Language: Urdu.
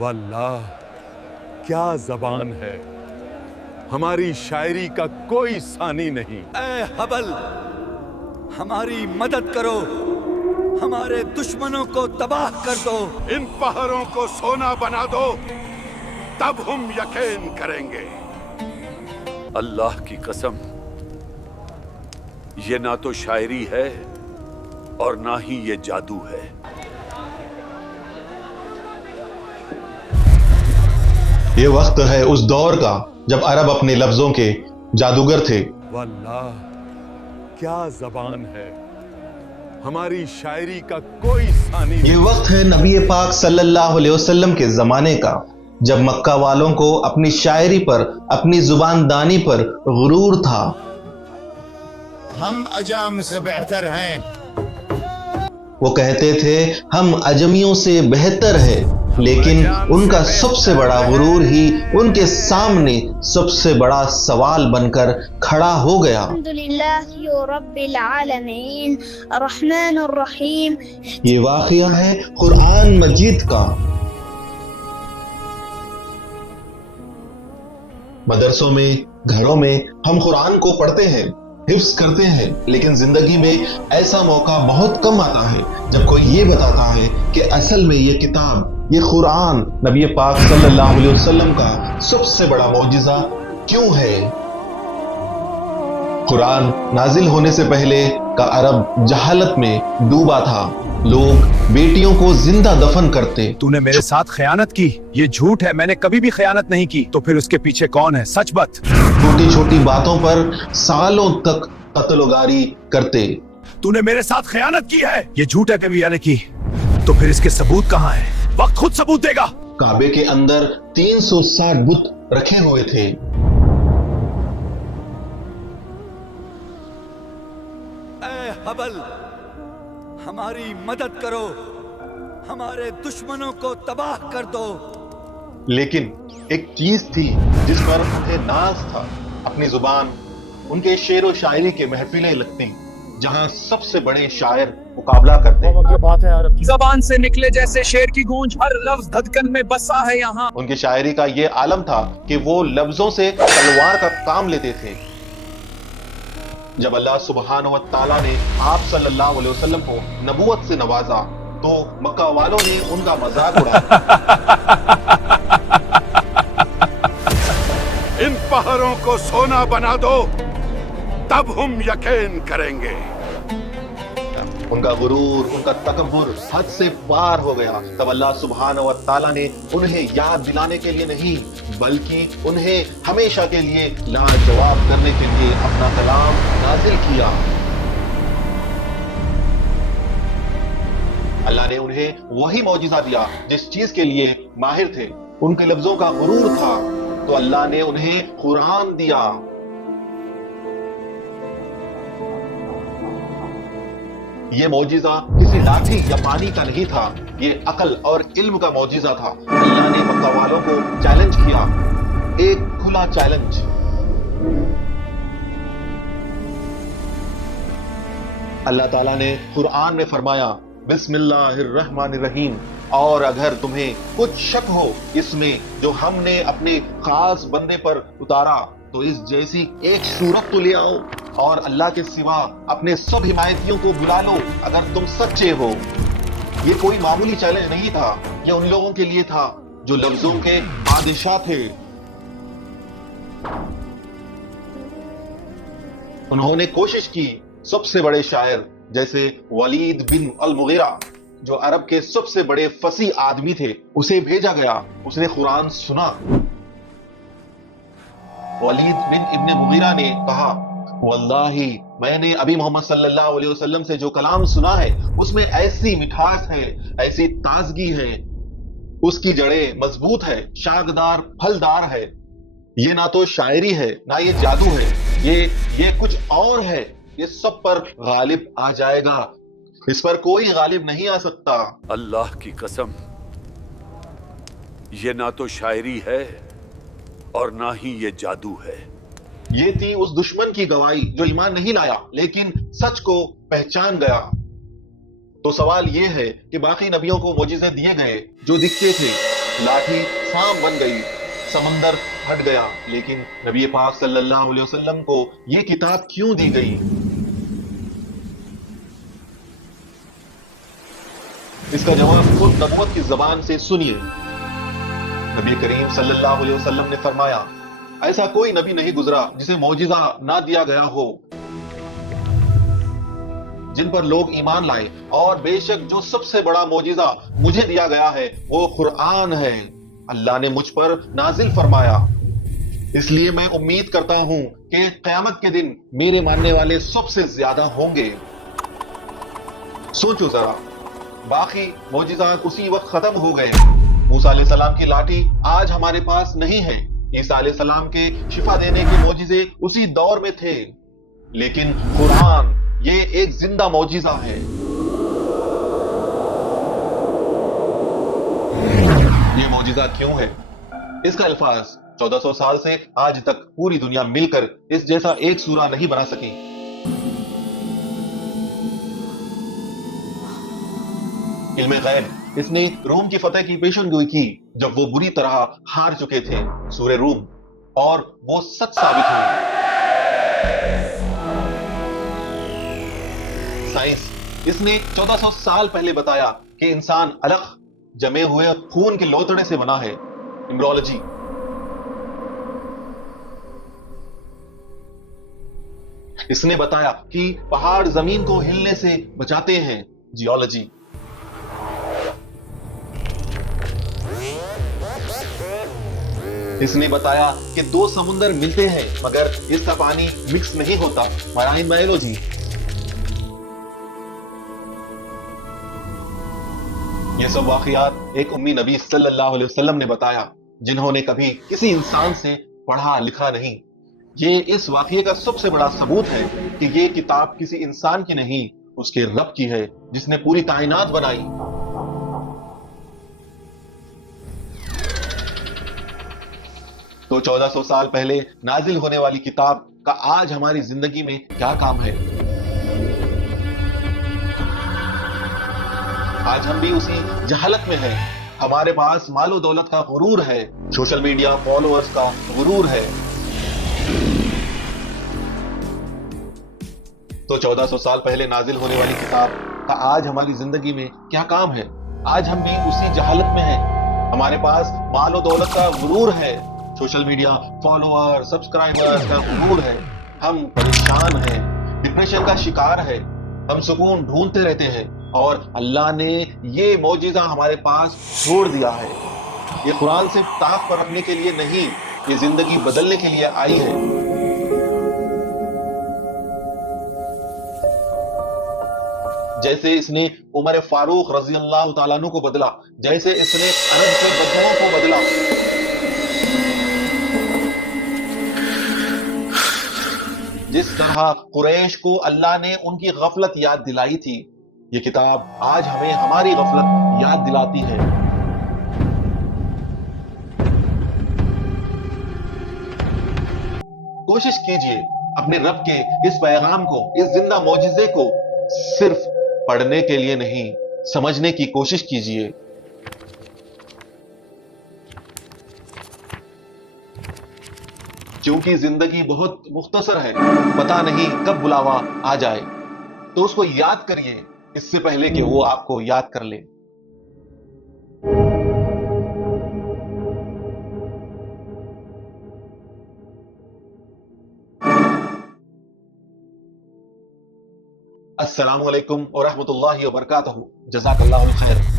واللہ کیا زبان ہے، ہماری شاعری کا کوئی ثانی نہیں۔ اے حبل، ہماری مدد کرو، ہمارے دشمنوں کو تباہ کر دو۔ ان پہاڑوں کو سونا بنا دو، تب ہم یقین کریں گے۔ اللہ کی قسم، یہ نہ تو شاعری ہے اور نہ ہی یہ جادو ہے۔ یہ وقت ہے اس دور کا جب عرب اپنے لفظوں کے جادوگر تھے۔ واللہ کیا زبان ہے، ہماری شاعری کا کوئی ثانی یہ نہیں۔ وقت ہے نبی پاک صلی اللہ علیہ وسلم کے زمانے کا جب مکہ والوں کو اپنی شاعری پر، اپنی زبان دانی پر غرور تھا۔ ہم عجام سے بہتر ہیں۔ وہ کہتے تھے ہم عجمیوں سے بہتر ہے، لیکن ان کا سب سے بڑا غرور ہی ان کے سامنے سب سے بڑا سوال بن کر کھڑا ہو گیا۔ الحمدللہ رب العالمین الرحمن الرحیم۔ یہ واقعہ ہے قرآن مجید کا۔ مدرسوں میں، گھروں میں ہم قرآن کو پڑھتے ہیں، حفظ کرتے ہیں، لیکن زندگی میں ایسا موقع بہت کم آتا ہے جب کوئی یہ بتاتا ہے کہ اصل میں یہ کتاب، یہ قرآن نبی پاک صلی اللہ علیہ وسلم کا سب سے بڑا معجزہ کیوں ہے۔ قرآن نازل ہونے سے پہلے کا عرب جہالت میں ڈوبا تھا۔ لوگ بیٹیوں کو زندہ دفن کرتے۔ تو نے میرے ساتھ خیانت کی، یہ جھوٹ ہے، میں نے کبھی بھی خیانت نہیں کی۔ تو پھر اس کے پیچھے کون ہے؟ سچ بت۔ چھوٹی چھوٹی باتوں پر سالوں تک قتل و گاری کرتے۔ تو نے میرے ساتھ خیانت کی ہے، یہ جھوٹ ہے، کبھی میں نے کی۔ تو پھر اس کے ثبوت کہاں ہے؟ وقت خود ثبوت دے گا۔ کعبے کے اندر 360 بت رکھے ہوئے تھے۔ اے حبل، ہماری مدد کرو، ہمارے دشمنوں کو تباہ کر دو۔ لیکن ایک چیز تھی جس پر انہیں ناز تھا، اپنی زبان۔ ان کے شعر و شاعری کے محفلیں لگتی جہاں سب سے بڑے شاعر مقابلہ کرتے۔ زبان سے نکلے جیسے شیر کی گونج، ہر لفظ دھڑکن میں بسا ہے یہاں۔ ان کی شاعری کا یہ عالم تھا کہ وہ لفظوں سے تلوار کا کام لیتے تھے۔ جب اللہ سبحانہ و تعالیٰ نے آپ صلی اللہ علیہ وسلم کو نبوت سے نوازا تو مکہ والوں نے ان کا مذاق اڑایا۔ ان پہاڑوں کو سونا بنا دو، تب ہم یقین کریں گے۔ ان کا غرور، ان کا تکبر حد سے پار ہو گیا۔ تب اللہ سبحانہ و تعالیٰ نے انہیں یاد دلانے کے لیے نہیں بلکہ انہیں ہمیشہ کے لیے لاجواب کرنے کے لیے اپنا کلام نازل کیا۔ اللہ نے انہیں وہی معجزہ دیا جس چیز کے لیے ماہر تھے۔ ان کے لفظوں کا غرور تھا تو اللہ نے انہیں قرآن دیا۔ یہ معجزہ کسی لاٹھی یا پانی کا نہیں تھا، یہ عقل اور علم کا معجزہ تھا۔ اللہ نے مکہ والوں کو چیلنج کیا، ایک کھلا چیلنج۔ اللہ تعالیٰ نے قرآن میں فرمایا بسم اللہ الرحمن الرحیم، اور اگر تمہیں کچھ شک ہو اس میں جو ہم نے اپنے خاص بندے پر اتارا تو اس جیسی ایک صورت تو لے آؤ اور اللہ کے سوا اپنے سب حمایتیوں کو بلا لو اگر تم سچے ہو۔ یہ کوئی معمولی چیلنج نہیں تھا، یہ ان لوگوں کے لیے تھا جو لفظوں کے بادشاہ تھے۔ انہوں نے کوشش کی، سب سے بڑے شاعر جیسے ولید بن المغیرہ جو عرب کے سب سے بڑے فصیح آدمی تھے، اسے بھیجا گیا۔ اس نے قرآن سنا۔ ولید بن ابن مغیرہ نے کہا واللہ میں نے ابھی محمد صلی اللہ علیہ وسلم سے جو کلام سنا ہے اس میں ایسی مٹھاس ہے، ایسی تازگی ہے، اس کی جڑیں مضبوط ہے، شاخدار پھلدار ہے۔ یہ نہ تو شاعری ہے نہ یہ جادو ہے، یہ کچھ اور ہے، یہ سب پر غالب آ جائے گا، اس پر کوئی غالب نہیں آ سکتا۔ اللہ کی قسم، یہ نہ تو شاعری ہے اور نہ ہی یہ جادو ہے۔ یہ تھی اس دشمن کی گواہی جو ایمان نہیں لایا لیکن سچ کو پہچان گیا۔ تو سوال یہ ہے کہ باقی نبیوں کو معجزے دیے گئے جو دکھتے تھے، لاٹھی سانپ بن گئی، سمندر ہٹ گیا، لیکن نبی پاک صلی اللہ علیہ وسلم کو یہ کتاب کیوں دی گئی؟ اس کا جواب خود نبوت کی زبان سے سنیے۔ نبی کریم صلی اللہ علیہ وسلم نے فرمایا، ایسا کوئی نبی نہیں گزرا جسے معجزہ نہ دیا گیا ہو جن پر لوگ ایمان لائے، اور بے شک جو سب سے بڑا معجزہ مجھے دیا گیا ہے وہ قرآن ہے، اللہ نے مجھ پر نازل فرمایا۔ اس لیے میں امید کرتا ہوں کہ قیامت کے دن میرے ماننے والے سب سے زیادہ ہوں گے۔ سوچو ذرا، باقی معجزات اسی وقت ختم ہو گئے۔ موسیٰ علیہ السلام کی لاٹھی آج ہمارے پاس نہیں ہے، عیسیٰ علیہ السلام کے شفا دینے کے معجزے اسی دور میں تھے، لیکن قرآن یہ ایک زندہ معجزہ ہے۔ یہ معجزہ کیوں ہے؟ اس کا الفاظ 1400 سال سے آج تک پوری دنیا مل کر اس جیسا ایک سورہ نہیں بنا سکی۔ علم غیب، اس نے روم کی فتح کی پیشن گوئی کی جب وہ بری طرح ہار چکے تھے، سورہ روم، اور وہ سچ ثابت ہوئی۔ سائنس، اس نے 1400 سال پہلے بتایا کہ انسان علق جمے ہوئے خون کے لوتڑے سے بنا ہے، ایمبریولوجی۔ اس نے بتایا کہ پہاڑ زمین کو ہلنے سے بچاتے ہیں، جیولوجی۔ اس نے بتایا کہ دو سمندر ملتے ہیں مگر اس کا پانی مکس نہیں ہوتا، مرائن بائیولوجی۔ یہ سب واقعات ایک امی نبی صلی اللہ علیہ وسلم نے بتایا، جنہوں نے کبھی کسی انسان سے پڑھا لکھا نہیں۔ یہ اس واقعے کا سب سے بڑا ثبوت ہے کہ یہ کتاب کسی انسان کی نہیں، اس کے رب کی ہے جس نے پوری کائنات بنائی۔ تو 1400 سال پہلے نازل ہونے والی کتاب کا آج ہماری زندگی میں کیا کام ہے؟ آج ہم بھی اسی جہالت میں ہیں، ہمارے پاس مال و دولت کا غرور ہے، سوشل میڈیا فالوورز کا غرور ہے۔ تو 1400 سال پہلے نازل ہونے والی کتاب کا آج ہماری زندگی میں کیا کام ہے؟ آج ہم بھی اسی جہالت میں ہیں، ہمارے پاس مال و دولت کا غرور ہے، سوشل میڈیا فالوور سبسکرائبر کا غرور ہے، ہم پریشان ہیں، ڈپریشن کا شکار ہے، ہم سکون ڈھونڈتے رہتے ہیں، اور اللہ نے یہ معجزہ ہمارے پاس چھوڑ دیا ہے۔ یہ قرآن سے طاق پر رکھنے کے لیے نہیں، یہ زندگی بدلنے کے لیے آئی ہے۔ جیسے اس نے عمر فاروق رضی اللہ تعالیٰ عنہ کو بدلا، جیسے اس نے عرب کے بدوؤں کو بدلا، جس طرح قریش کو اللہ نے ان کی غفلت یاد دلائی تھی، یہ کتاب آج ہمیں ہماری غفلت یاد دلاتی ہے۔ کوشش کیجئے اپنے رب کے اس پیغام کو، اس زندہ معجزے کو صرف پڑھنے کے لیے نہیں، سمجھنے کی کوشش کیجئے۔ کیونکہ زندگی بہت مختصر ہے، پتہ نہیں کب بلاوا آ جائے، تو اس کو یاد کریے اس سے پہلے کہ وہ آپ کو یاد کر لے۔ السلام علیکم ورحمۃ اللہ وبرکاتہ۔ جزاک اللہ خیر۔